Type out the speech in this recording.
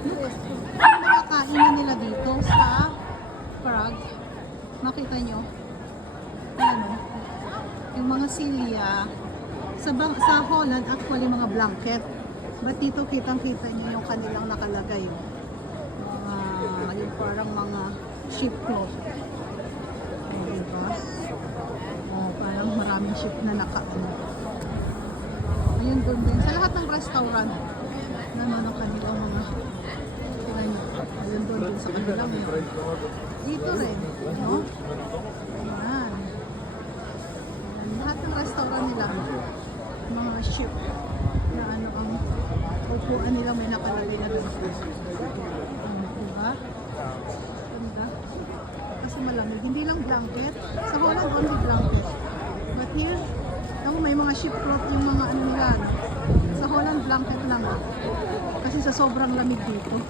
Ang mga kainan nila dito sa Prague. Makita nyo? Ayan o. Yung mga silya. Sa Holland, actually mga blanket. But dito kitang-kita nyo yung kanilang nakalagay. Yung parang mga sheep cloth. Diba? Parang maraming sheep na ayun doon din. Sa lahat ng restaurant, naman ang kanilang mga ayun doon din sa kanilang yun. Dito rin, no? Ayan. Lahat ng restaurant nila, mga ship na ang upuan nila may nakalagay na doon. Diba? Ganda. Kasi malamig. Hindi lang blanket. Sa Holland, only blanket. But here, may mga ship cloth yung mga nila. Sa Holland, blanket lang. Kasi sa sobrang lamig dito.